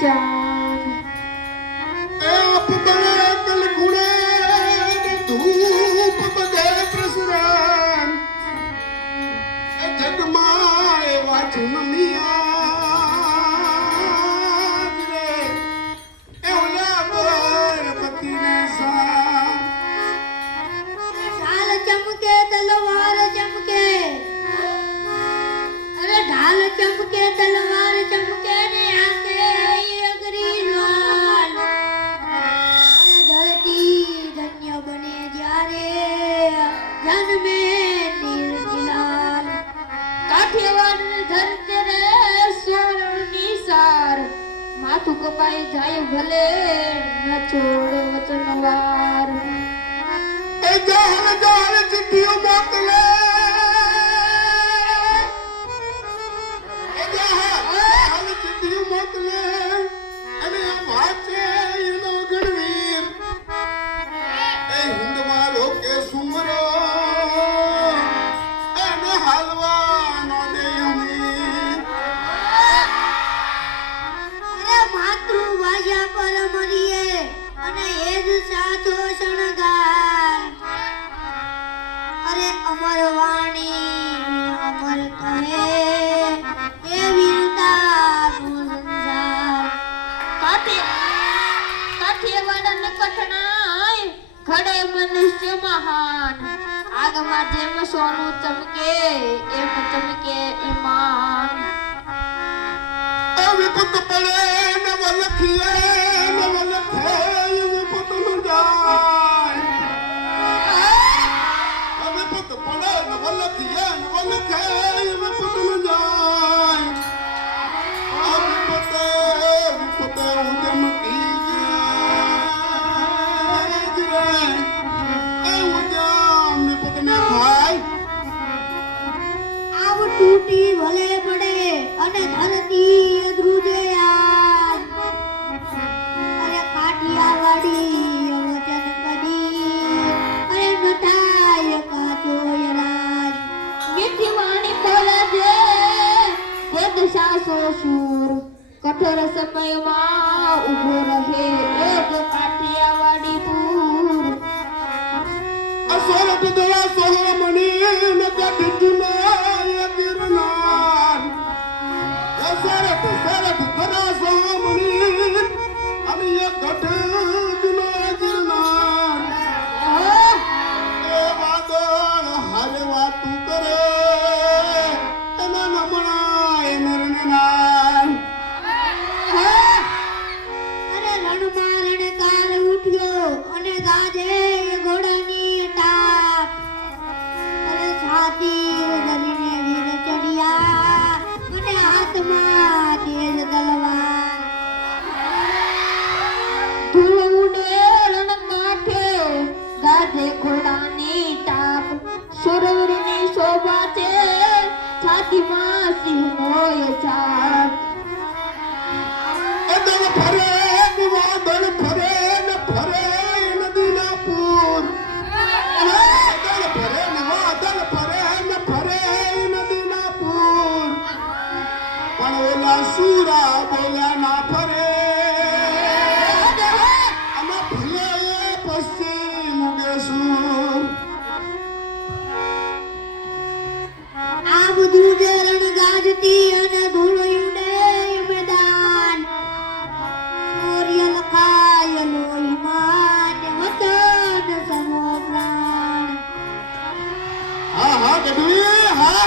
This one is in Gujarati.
નિશાન એ અપદળે કલ ગુણે ધૂપ બધે પ્રસરાન એ જગમાં એવા જન્મિયા રે એ ઓલા ગણપતિ નિશાન ઢાલ ચમકે તલવાર ચમકે અરે ઢાલ ચમકે તલવાર ચમકે ને આંખે અગરી લાલ અરે ધરતી ધન્ય બને જ્યારે જન્મે નીરજલાલ કાઠિયાવાડ ને ધરતે રે સોરણ નિસાર માથું કપાઈ જાય ભલે ન છોડે વચનવાર એ જહલ જહલ ચિઠ્ઠીઓ મોકલે એ જહલ ચિઠ્ઠીઓ મોકલે અને વાંચે એનો ગણવીર એ હિંદમાં રોકે સુમરો અને હાલવાનો દે અમીર અરે માતૃભાષા પર મરીએ અને એ જ સાચો શણગાર અરે અમર વાણી અમર કહે એ વીરતા સંસાર કાઠિયાવાડ કઠણાય ઘડે મનુષ્ય મહાન આગમાં જેમ સોનું ચમકે એમ ચમકે ઈમાન વિપત પડે નવ લખીએ નવ લખે વિપત ન જાય વિપત પડે નવ લખીએ નવ લખે વિપત ન જાય આ વિપતે ઉદમ કીજે રે એ ઉદમ વિપત ને ભાઈ આવ તૂટી ભલે પડે અને ધરતી અધ્રુજે આજ અરે કાઠિયાવાડી વચન કદી અરે ન થાય કાચો યરાજ મીઠી વાણી બોલે છે વેદ સાસો શૂર કઠોર સમયમાં ઉભો રહે એક કાઠિયાવાડી પૂર અસોરટ દયા સોહમણી ન કદીના ગિરનાર અસોરટ સરટ દયા સોહમણી અને એ ગઢના ગિરનાર એ વાદળ હારે વાતું કરે એના નમણાય નરનાર અરે રણમાં રણકાર ઉઠ્યો અને ગાજે ઘોડાની ટાપ અરે છાતી ધરીને વીર ચડિયા અને હાથમાં તેજ તલવાર ધૂળ ઉડે રણકાંઠે ગાજે ઘોડાની ટાપ સુરવીરની શોભા છે છાતીમાં સિંહનો યજાપ એ દળ ફરે વાદળ ફરે ને ફરે નદીના પૂર દળ ફરે વાદળ ફરે ને ફરે નદીના પૂર પણ ઓલા સુરા બોલ્યા ના ફરે આમાં ભલે પશ્ચિમ ઉગે સૂર આ બધું જે રણ ગાજતી અને ધૂળ ઉડે મેદાન સૂર્ય લખાય લોહીમાન વતન સમો પ્રાણ હા હા ગઢવી હા